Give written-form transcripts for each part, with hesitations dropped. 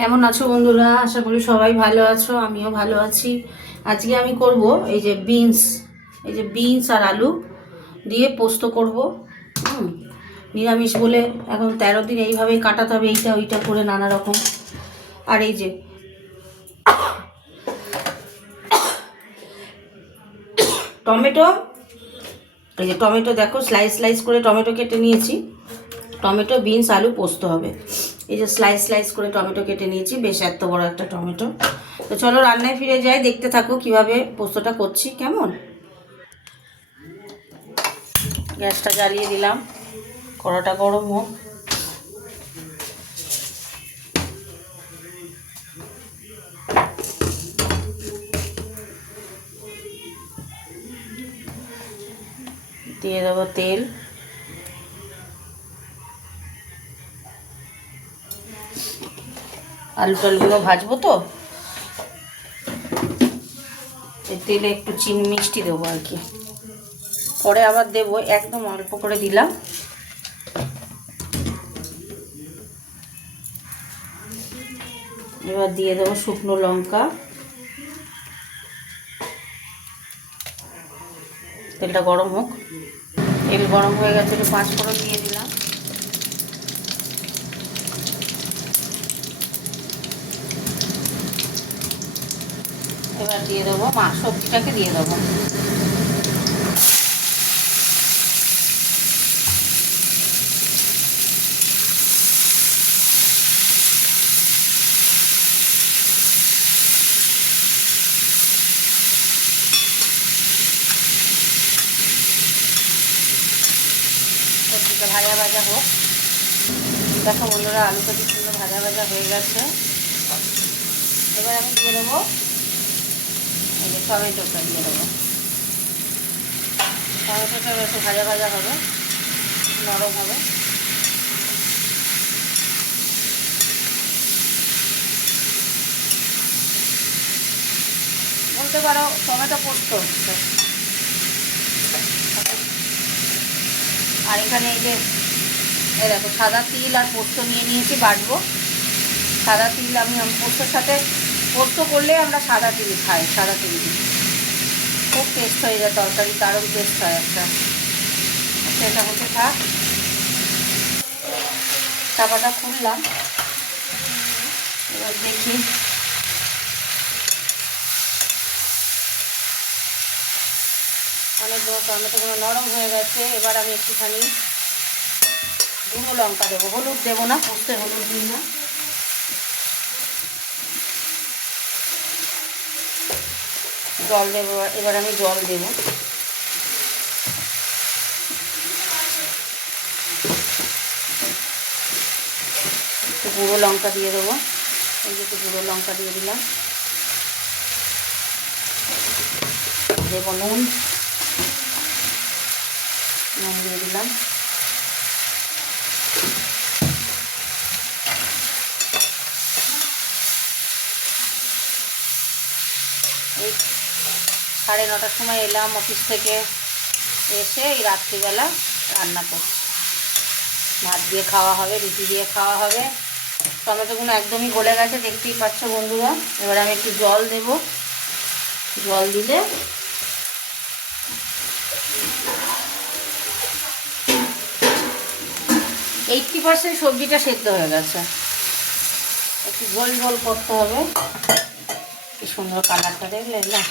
কেমন আছো বন্ধুরা? আশা করি সবাই ভালো আছো, আমিও ভালো আছি। আজকে আমি করব এই যে বিনস আর আলু দিয়ে পোস্ত করব। হুম নিরামিষ বলে এখন 13 দিন এইভাবেই কাটাতে হবে, এইটা ওইটা করে নানা রকম। আর এই যে টমেটো, এই যে টমেটো দেখো, স্লাইস স্লাইস করে টমেটো কেটে নিয়েছি। টমেটো, বিনস, আলু পোস্ত হবে। এই যে স্লাইস স্লাইস করে টমেটো কেটে নিয়েছি, বেশ এত বড় একটা টমেটো। তো চলো রান্নায় ফিরে যাই, দেখতে থাকো কিভাবে পোস্তটা করছি। কেমন? গ্যাসটা জ্বালিয়ে দিলাম, কড়াটা গরম হোক। দিয়ে দেবো তেল, আলু টালুগুলো ভাজবো তো, এই তেলে একটু চিনি মিষ্টি দেবো আর কি, পরে আবার দেবো। একদম অল্প করে দিলাম। এবার দিয়ে দেবো শুকনো লঙ্কা। তেলটা গরম হোক। তেল গরম হয়ে গেছে, একটু পাঁচফোড়ন দিয়ে দিলাম। এবার দিয়ে দেবো সবজিটাকে দিয়ে দেবো। সবজিটা ভাজা ভাজা হোক। দেখো বন্ধুরা, আলুটা কি সুন্দর ভাজা ভাজা হয়ে গেছে। এবার আমি দিয়ে দেবো এই যে টমেটোটা দিয়ে দেবো। টমেটোটা একটু ভাজা ভাজা হবে, নরম হবে। বলতে পারো টমেটো পোস্ত হচ্ছে। আর এখানে এই যে দেখো সাদা তিল আর পোস্ত নিয়ে নিয়েছি, বাটবো। সাদা তিল আমি পোস্তর সাথে, পোস্ত করলে আমরা সাদা তিল খাই, সাদা তিল দিই, খুব টেস্ট হয়ে যায় তরকারি, দারুণ টেস্ট হয় একটা। এটা হতে থাক, চাপাটা খুললাম। এবার দেখি, অনেক টমেটোগুলো নরম হয়ে গেছে। এবার আমি একটুখানি গুঁড়ো লঙ্কা দেবো, হলুদ দেবো না, পোস্তে হলুদ দিই না। জল দেবো, এবার আমি জল দেবো। একটু গুঁড়ো লঙ্কা দিয়ে দেবো, এই যে একটু গুঁড়ো লঙ্কা দিয়ে দিলাম। দেবো নুন, নুন দিয়ে দিলাম। এই 9:30টার সময় এলাম অফিস থেকে, এসে এই রাত্রিবেলা রান্না করছি। ভাত দিয়ে খাওয়া হবে, রুটি দিয়ে খাওয়া হবে। টমেটোগুলো একদমই গলে গেছে, দেখতেই পাচ্ছ বন্ধুরা। এবার আমি একটু জল দেব, জল দিলে 80% সবজিটা সেদ্ধ হয়ে গেছে। একটু ঝোল ঝোল করতে হবে। কি সুন্দর কালারটা দেখলেন না?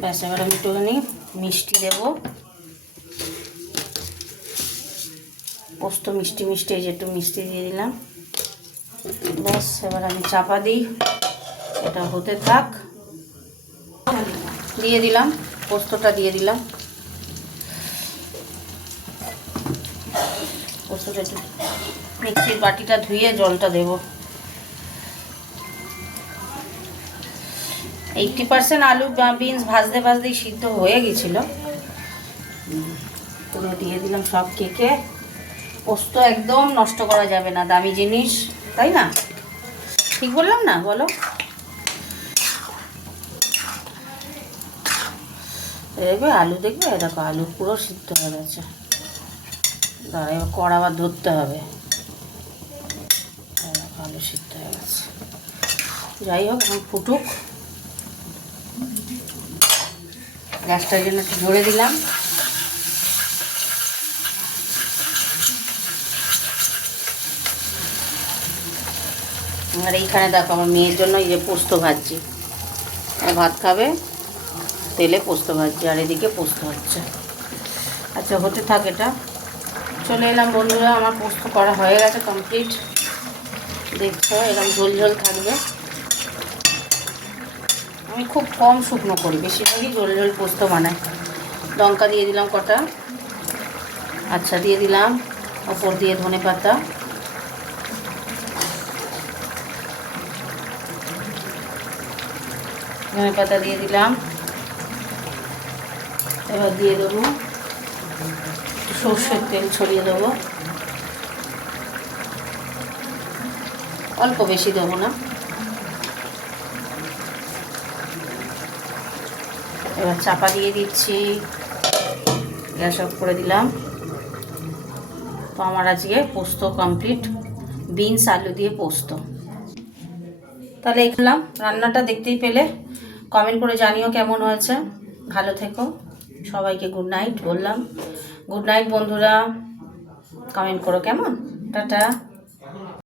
ব্যাস, এবার আমি একটুখানি মিষ্টি দেবো, পোস্ত মিষ্টি মিষ্টি, এই যে একটু মিষ্টি দিয়ে দিলাম। ব্যাস, এবার আমি চাপা দিই, এটা হতে থাক। দিয়ে দিলাম পোস্তটা, দিয়ে দিলাম পোস্তটা। একটু মিক্সির বাটিটা ধুয়ে জলটা দেব। 80% আলু বিনস ভাজতে ভাজতেই সিদ্ধ হয়ে গেছিলো। পুরো দিয়ে দিলাম সব কেকে। পোস্ত একদম নষ্ট করা যাবে না, দামি জিনিস, তাই না? ঠিক বললাম না বলো? দেখবে আলু, দেখবে দেখো আলু পুরো সিদ্ধ হয়ে গেছে। দাঁড়া, এবার কড়া আবার ধরতে হবে। আলু সিদ্ধ হয়ে গেছে। যাই হোক, এখন ফুটুক। গ্যাসটার জন্য একটু জোরে দিলাম। আর এইখানে দেখো আমার মেয়ের জন্য এই যে পোস্ত ভাজছি, ভাত খাবে, তেলে পোস্ত ভাজছি, আর এদিকে পোস্ত হচ্ছে। আচ্ছা, হতে থাক এটা। চলে এলাম বন্ধুরা, আমার পোস্ত করা হয়ে গেছে কমপ্লিট। দেখছো এরকম ঝোল ঝোল থাকবে। আমি খুব কম শুকনো করি, বেশিরভাগই ঝোল ঝোল পোস্ত বানাই। লঙ্কা দিয়ে দিলাম কটা, আচ্ছা দিয়ে দিলাম ওপর দিয়ে ধনে পাতা, দিয়ে দিলাম। এবার দিয়ে দেবো সর্ষের তেল, ছড়িয়ে দেবো অল্প, বেশি দেবো না। এবার চাপা দিয়ে দিচ্ছি, গ্যাস অফ করে দিলাম। তো আমার আজকে পোস্ত কমপ্লিট, বিনস আলু দিয়ে পোস্ত। তাহলে এখানে রান্নাটা দেখতেই পেলে, কমেন্ট করে জানিও কেমন হয়েছে। ভালো থেকো, সবাইকে গুড নাইট বললাম। গুড নাইট বন্ধুরা, কমেন্ট করো কেমন। টাটা।